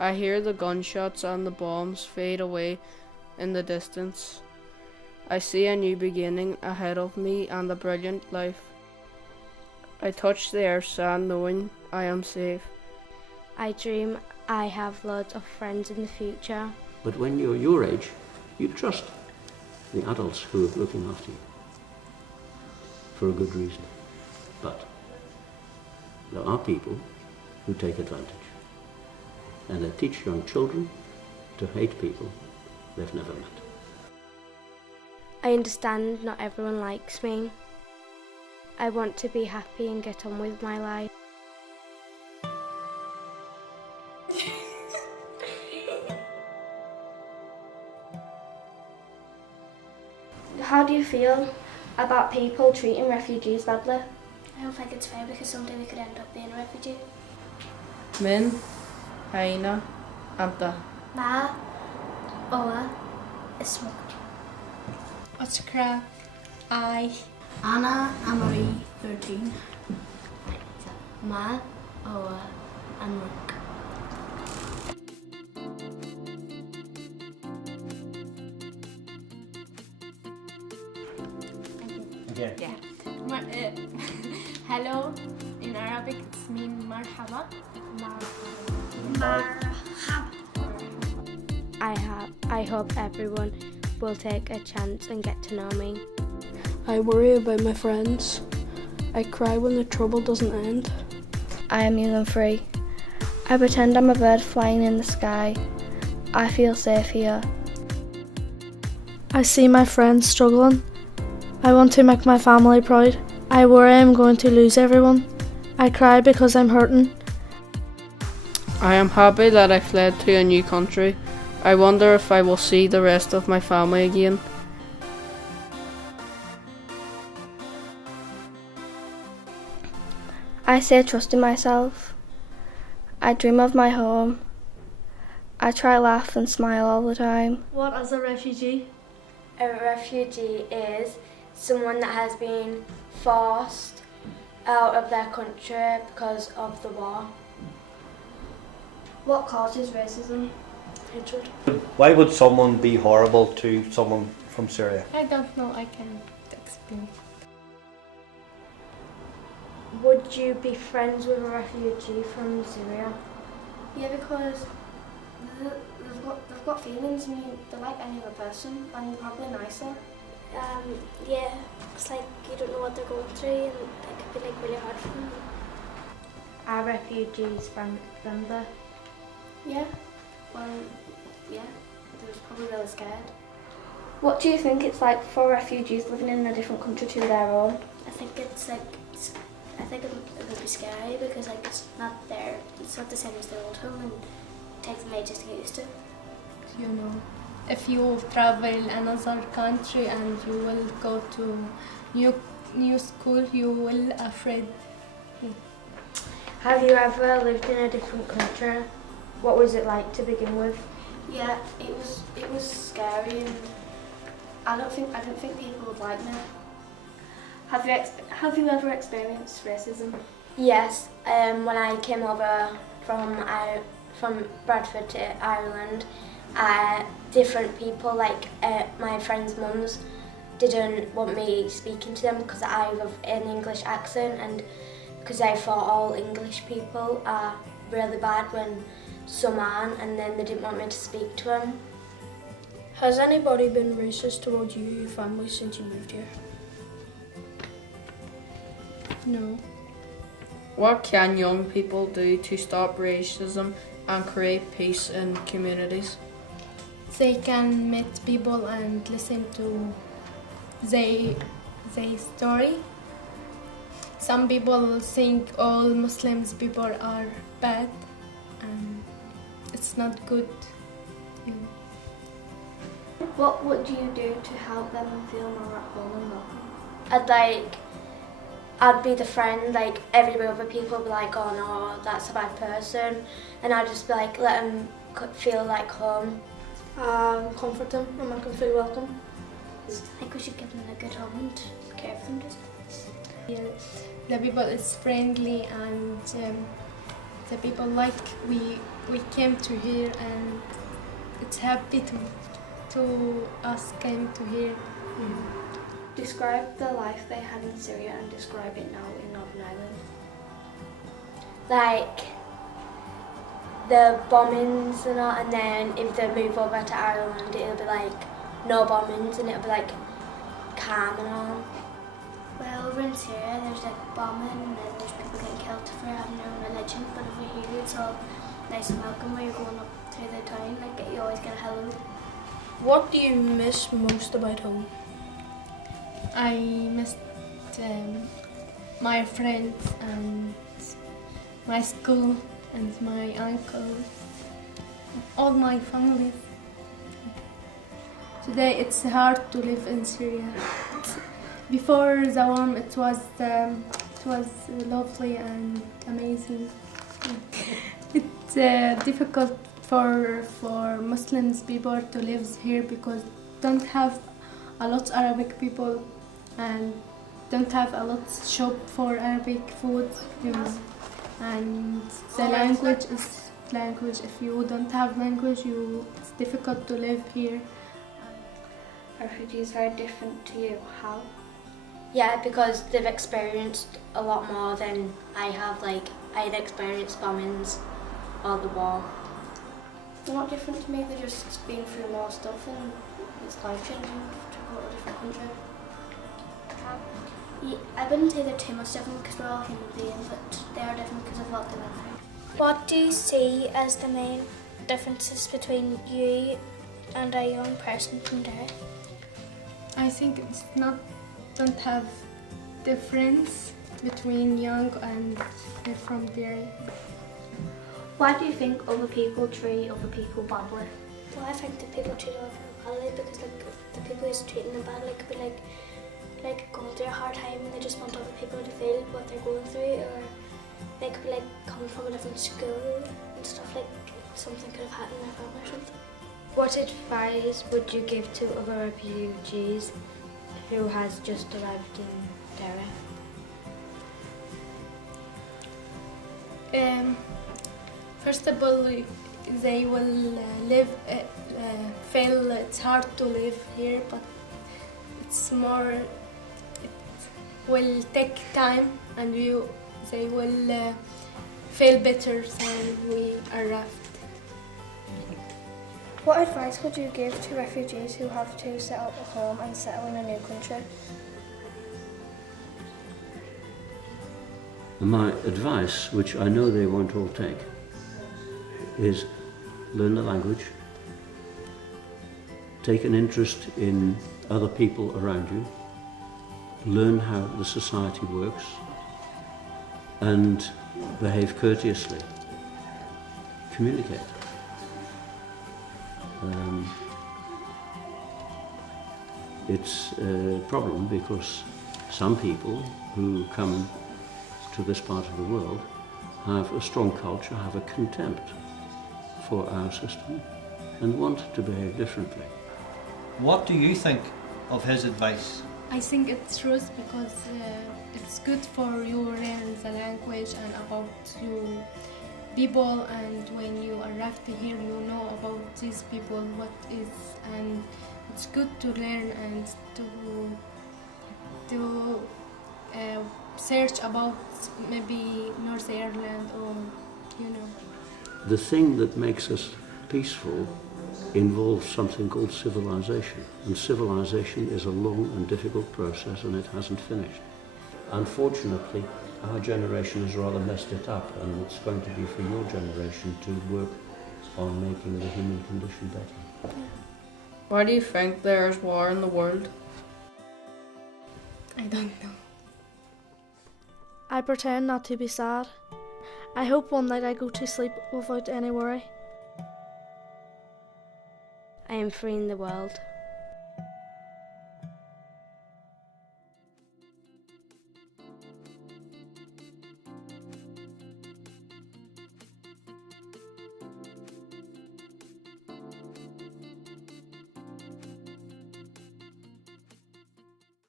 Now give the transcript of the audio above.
I hear the gunshots and the bombs fade away in the distance. I see a new beginning ahead of me and a brilliant life. I touch the earth's sand knowing I am safe. I dream I have loads of friends in the future. But when you're your age, you trust the adults who are looking after you for a good reason. But there are people who take advantage, and they teach young children to hate people they've never met. I understand not everyone likes me. I want to be happy and get on with my life. How do you feel about people treating refugees badly? I don't think it's fair because someday we could end up being a refugee. Min, Haina, Anta. Ma, Oa, Ismuk. What's crack? I. Anna, Amory, 13. Ma, Oa, and Mark. Yeah. Hello. In Arabic, it's mean marhaba. I hope everyone will take a chance and get to know me. I worry about my friends. I cry when the trouble doesn't end. I am young and free. I pretend I'm a bird flying in the sky. I feel safe here. I see my friends struggling. I want to make my family proud. I worry I'm going to lose everyone. I cry because I'm hurting. I am happy that I fled to a new country. I wonder if I will see the rest of my family again. I say trust in myself. I dream of my home. I try laugh and smile all the time. What is a refugee? A refugee is someone that has been forced out of their country because of the war. What causes racism? Hatred. Why would someone be horrible to someone from Syria? I don't know. I can't explain. Would you be friends with a refugee from Syria? Yeah, because they've got feelings and they're like any other person and you're probably nicer. Yeah, it's like you don't know what they're going through and it could be like really hard for them. Are refugees friendly? Yeah, well, yeah, they're probably really scared. What do you think it's like for refugees living in a different country to their own? I think I think it would be scary because like it's not the same as their old home and it takes them ages to get used to. You know, if you travel another country and you will go to new school, you will afraid. Have you ever lived in a different country? What was it like to begin with? Yeah, it was scary and I didn't think people would like me. Have you ever experienced racism? Yes, when I came over from Bradford to Ireland, different people, like my friends' mums, didn't want me speaking to them because I have an English accent and because I thought all English people are really bad when some aren't, and then they didn't want me to speak to them. Has anybody been racist towards you or your family since you moved here? No. What can young people do to stop racism and create peace in communities? They can meet people and listen to their story. Some people think all Muslims people are bad and it's not good. What would you do to help them feel more at home and welcome? I'd be the friend, like every other people would be like, oh no, that's a bad person, and I'd just be like, let them feel like home. Comfort them and make them feel welcome. I think we should give them a good home and care for them. Yeah, the people is friendly and the people like we came to here, and it's happy to us came to here. Describe the life they had in Syria and describe it now in Northern Ireland. Like the bombings and all, and then if they move over to Ireland, it'll be like no bombings and it'll be like calm and all. Well, over in Syria there's like bombing and then there's people getting killed for having their own religion, but over here it's all nice and welcome where you're going up to the town, like you always get a hello. What do you miss most about home? I missed my friends and my school and my uncle, all my family. Today it's hard to live in Syria. Before the war, it was lovely and amazing. It's difficult for Muslims people to live here because don't have a lot Arabic people and don't have a lot shop for Arabic food, you know. And the language is language. If you don't have language, it's difficult to live here. Refugees are different to you. How? Yeah, because they've experienced a lot more than I have. Like I had experienced bombings or the war. They're not different to me. They're just been through more stuff and it's life-changing to go to a different country. I wouldn't say they're too much different because we're all human beings, but they are different because of what they went through. What do you see as the main differences between you and a young person from Derry? I think it's don't have difference between young and from Derry. Why do you think other people treat other people badly? Well, I think that people treat other people badly because like the people who's treating them badly could be like going through a hard time and they just want other people to feel what they're going through, or they could be like coming from a different school and stuff, like something could have happened in their family or something. What advice would you give to other refugees who has just arrived in Derry? First of all, they will feel it's hard to live here, but it will take time, and they will feel better than we arrived. What advice would you give to refugees who have to set up a home and settle in a new country? My advice, which I know they won't all take, is learn the language, take an interest in other people around you, learn how the society works, and behave courteously. Communicate. It's a problem because some people who come to this part of the world have a strong culture, have a contempt for our system and want to behave differently. What do you think of his advice? I think it's true because it's good for you to learn the language and about your people, and when you arrive here you know about these people what is, and it's good to learn and to search about maybe North Ireland or you know. The thing that makes us peaceful involves something called civilization, and civilization is a long and difficult process, and it hasn't finished. Unfortunately, our generation has rather messed it up, and it's going to be for your generation to work on making the human condition better. Why do you think there is war in the world? I don't know. I pretend not to be sad. I hope one night I go to sleep without any worry. I am free in the world.